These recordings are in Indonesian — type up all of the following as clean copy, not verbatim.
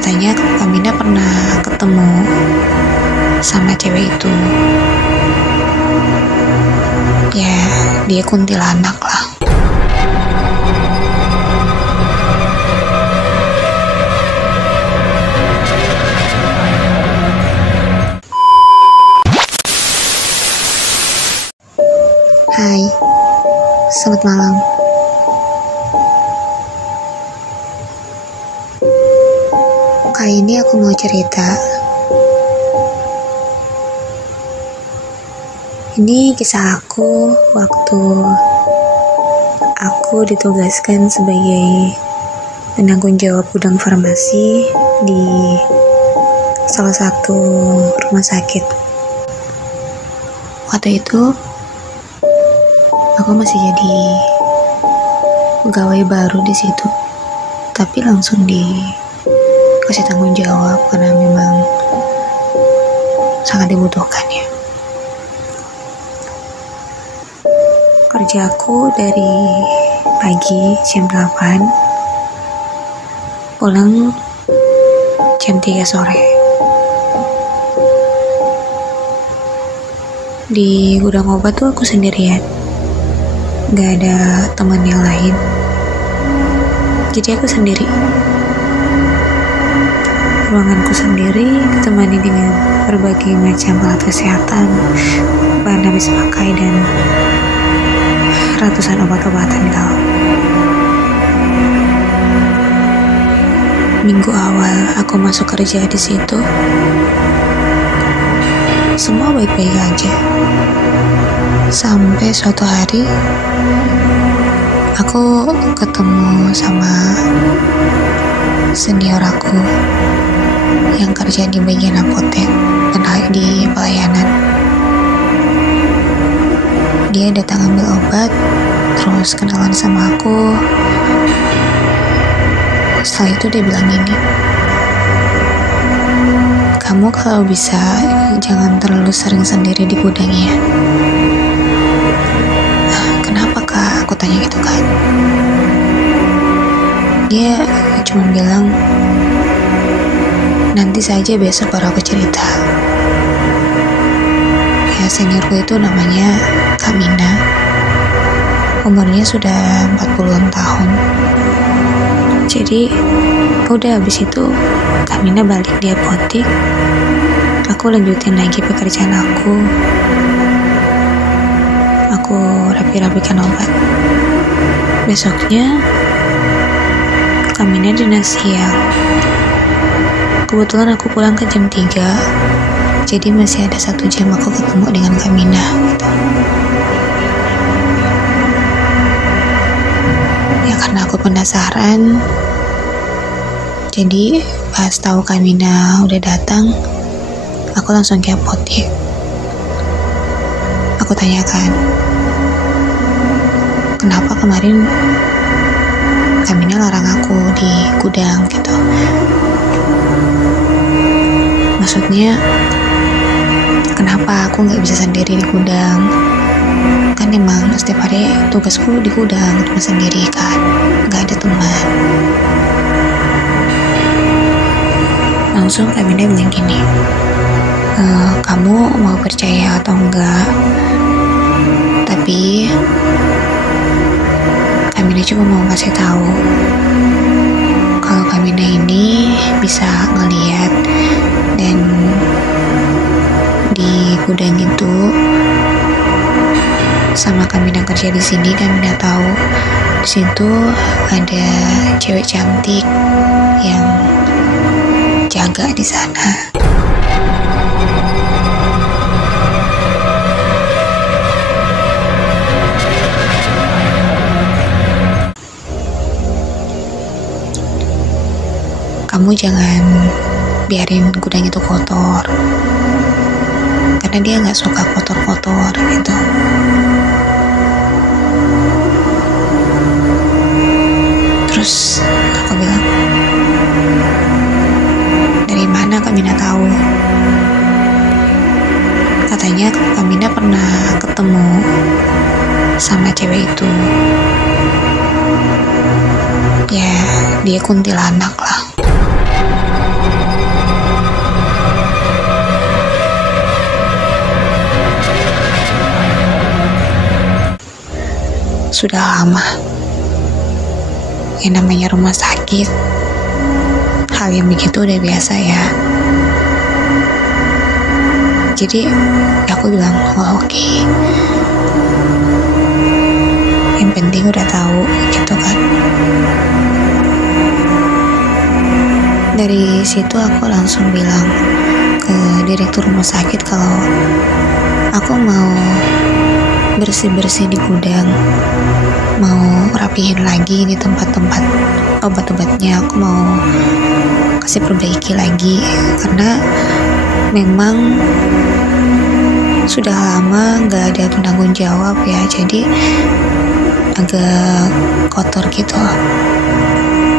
Katanya Kamina pernah ketemu sama cewek itu. Ya, dia kuntilanak lah. Hai, selamat malam. Kali ini aku mau cerita. Ini kisah aku waktu aku ditugaskan sebagai penanggung jawab gudang farmasi di salah satu rumah sakit. Waktu itu aku masih jadi pegawai baru di situ, tapi langsung dikasih tanggung jawab karena memang sangat dibutuhkan ya. Kerjaku dari pagi jam 8, pulang jam 3 sore. Di gudang obat tuh aku sendirian, gak ada teman yang lain, jadi aku sendiri. Ruanganku sendiri ditemani dengan berbagai macam alat kesehatan, bahan habis pakai, dan ratusan obat-obatan kau. Minggu awal aku masuk kerja di situ, semua baik-baik aja. Sampai suatu hari aku ketemu sama senior aku yang kerja di bagian apotek dan di pelayanan. Dia datang ambil obat, terus kenalan sama aku. Setelah itu dia bilang gini, "Kamu kalau bisa jangan terlalu sering sendiri di gudangnya." "Kenapa kak?" Aku tanya gitu kan. Dia cuma bilang, "Nanti saja besok baru aku cerita." Ya, seniorku itu namanya Kamina. Umurnya sudah 40-an tahun. Jadi udah habis itu Kamina balik di apotek. Aku lanjutin lagi pekerjaan aku. Aku rapi-rapikan obat. Besoknya Kamina dinas siang. Kebetulan aku pulang ke jam 3, jadi masih ada 1 jam aku ketemu dengan Kamina gitu. Ya karena aku penasaran, jadi pas tahu Kamina udah datang, aku langsung ke apotek. Aku tanyakan, kenapa kemarin Kamina larang aku di gudang gitu. Maksudnya, kenapa aku gak bisa sendiri di gudang? Kan emang setiap hari tugasku di gudang, cuma sendiri kan, gak ada teman. Langsung Kamina bilang gini, "Kamu mau percaya atau enggak, tapi Kamina cuma mau kasih tahu kalau Kamina ini bisa ngelihat, dan di gudang itu sama Kamina kerja di sini, Kamina tahu di situ ada cewek cantik yang jaga di sana." "Kamu jangan biarin gudang itu kotor, karena dia nggak suka kotor-kotor gitu." Terus aku bilang, "Dari mana Kamina tahu?" Katanya Kamina pernah ketemu sama cewek itu. Ya, dia kuntilanak lah. sudah lama. Yang namanya rumah sakit, hal yang begitu udah biasa ya. Jadi aku bilang, oh, oke. Yang penting udah tahu gitu kan. Dari situ aku langsung bilang ke direktur rumah sakit kalau aku mau bersih-bersih di gudang, mau rapihin lagi di tempat-tempat obat-obatnya, aku mau kasih perbaiki lagi karena memang sudah lama nggak ada penanggung jawab ya, jadi agak kotor gitu.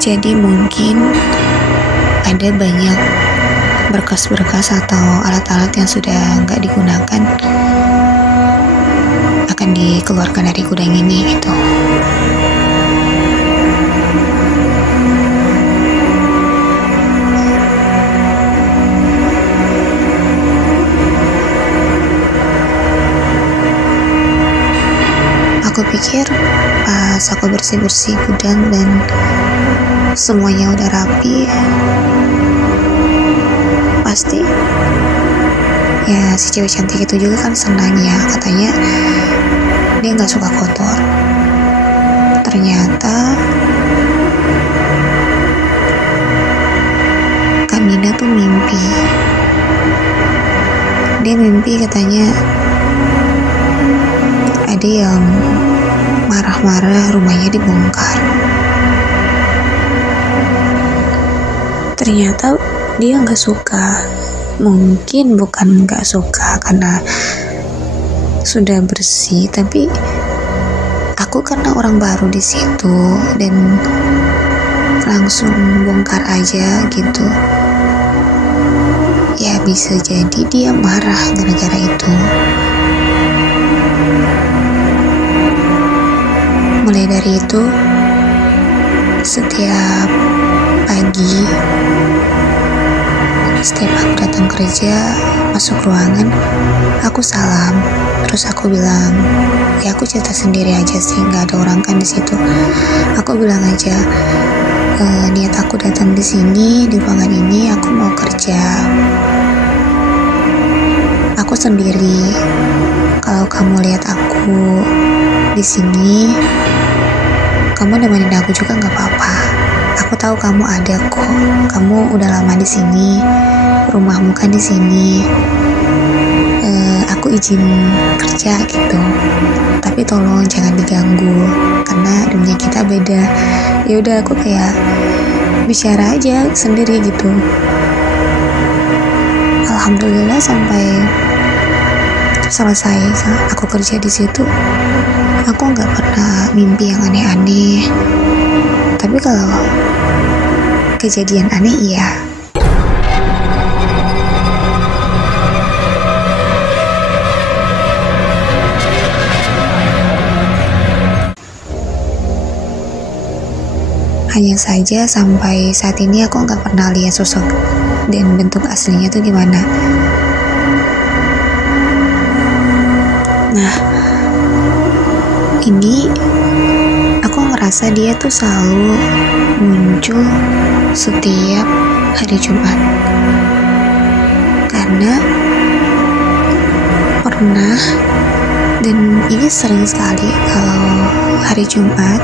Jadi mungkin ada banyak berkas-berkas atau alat-alat yang sudah nggak digunakan akan dikeluarkan dari gudang ini gitu. Aku pikir pas aku bersih-bersih gudang dan semuanya udah rapi, pasti ya si cewek cantik itu juga kan senang ya, katanya dia nggak suka kotor. Ternyata Kak Mina tuh mimpi. Dia mimpi katanya ada yang marah-marah rumahnya dibongkar. Ternyata dia nggak suka. Mungkin bukan nggak suka karena sudah bersih, tapi aku karena orang baru di situ dan langsung bongkar aja gitu. Ya bisa jadi dia marah gara-gara itu. Mulai dari itu, setiap pagi, setiap aku datang kerja, masuk ruangan, aku salam. Terus aku bilang, ya aku cerita sendiri aja sih, nggak ada orang kan di situ. Aku bilang aja, niat aku datang di sini, di ruangan ini, aku mau kerja. Aku sendiri. Kalau kamu lihat aku di sini, kamu nemenin aku juga nggak apa-apa. Aku tahu kamu ada kok. Kamu udah lama di sini, rumahmu kan di sini. Aku izin kerja gitu. Tapi tolong jangan diganggu karena dunia kita beda. Ya udah aku kayak bicara aja sendiri gitu. Alhamdulillah sampai selesai aku kerja di situ, aku nggak pernah mimpi yang aneh-aneh. Tapi kalau kejadian aneh iya. Hanya saja sampai saat ini aku nggak pernah lihat sosok dan bentuk aslinya tuh gimana. Nah, ini aku ngerasa dia tuh selalu muncul setiap hari Jumat. Karena pernah, dan ini sering sekali kalau hari Jumat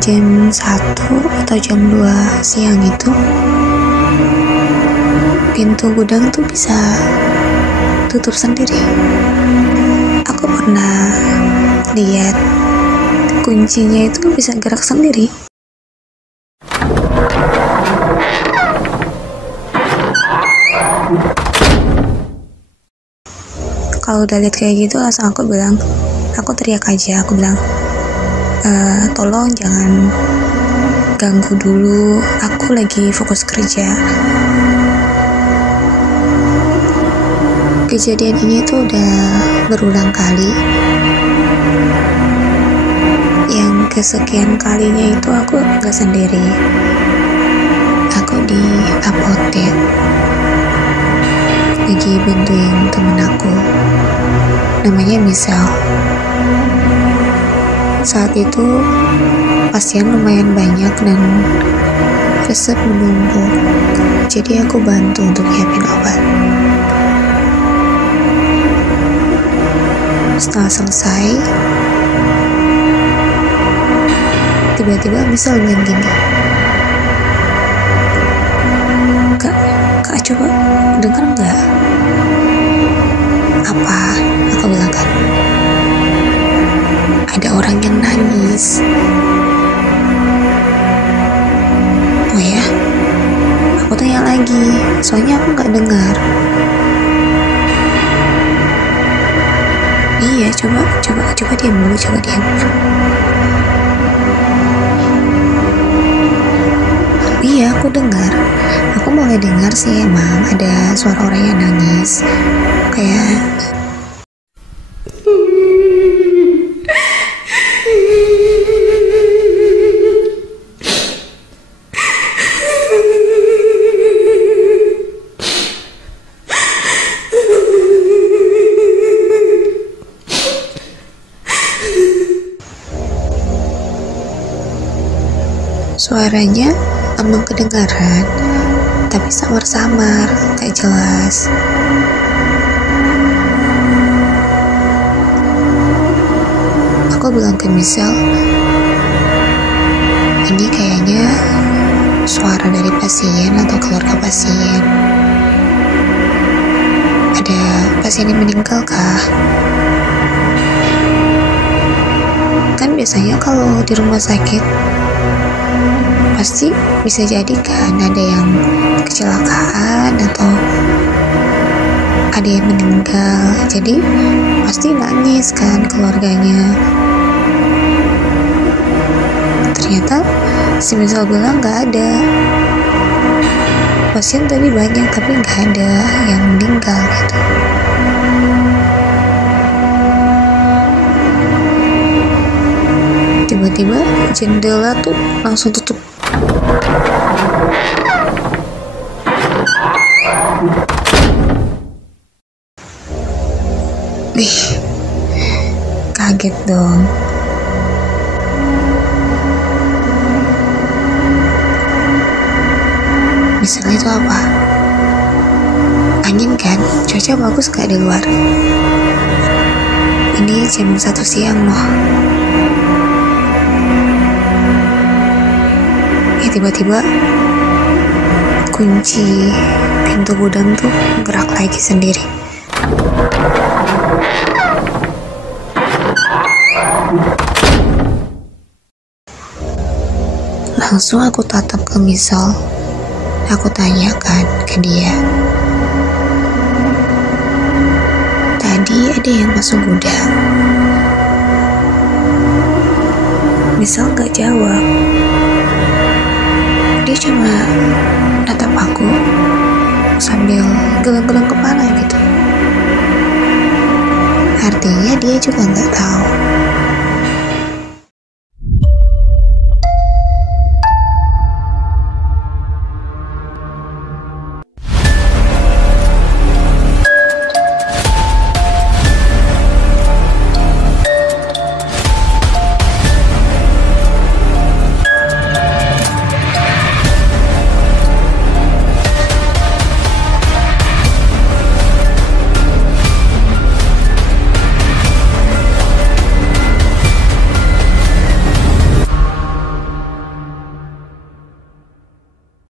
jam 1 atau jam 2 siang itu pintu gudang tuh bisa tutup sendiri. Aku pernah lihat kuncinya itu bisa gerak sendiri. Kalau udah lihat kayak gitu langsung aku bilang, aku teriak aja, aku bilang, tolong jangan ganggu dulu, aku lagi fokus kerja. Kejadian ini tuh udah berulang kali. Yang kesekian kalinya itu aku gak sendiri. Aku di apotek lagi bantuin temen aku, namanya Michelle. Saat itu pasien lumayan banyak dan resep menumpuk, jadi aku bantu untuk nyiapin obat. Setelah selesai, tiba-tiba misal bilang gini, Kak coba dengar nggak? Apa? Aku bilang kan, ada orang yang nangis. Oh ya? Aku tanya lagi, soalnya aku nggak dengar. Iya, coba diam dulu, coba diam. Iya, aku dengar. Aku mulai dengar sih emang ada suara orang yang nangis. Kayak suaranya emang kedengaran, tapi samar-samar, gak jelas. Aku bilang ke Michelle, ini kayaknya suara dari pasien atau keluarga pasien. Ada pasien yang meninggal kah? Kan biasanya kalau di rumah sakit pasti bisa jadi kan ada yang kecelakaan atau ada yang meninggal, jadi pasti nangis kan keluarganya. Ternyata si Misal bilang gak ada, pasien tadi banyak tapi gak ada yang meninggal gitu. Tiba-tiba jendela tuh langsung tutup. Wih, kaget dong. Misalnya itu apa? Angin kan? Cuaca bagus gak di luar? Ini jam 1 siang loh. Tiba-tiba kunci pintu gudang tuh gerak lagi sendiri. Langsung aku tatap ke Misal. Aku tanyakan ke dia, tadi ada yang masuk gudang? Misal gak jawab. Dia cuma natap aku sambil geleng-geleng kepala gitu. Artinya dia juga nggak tahu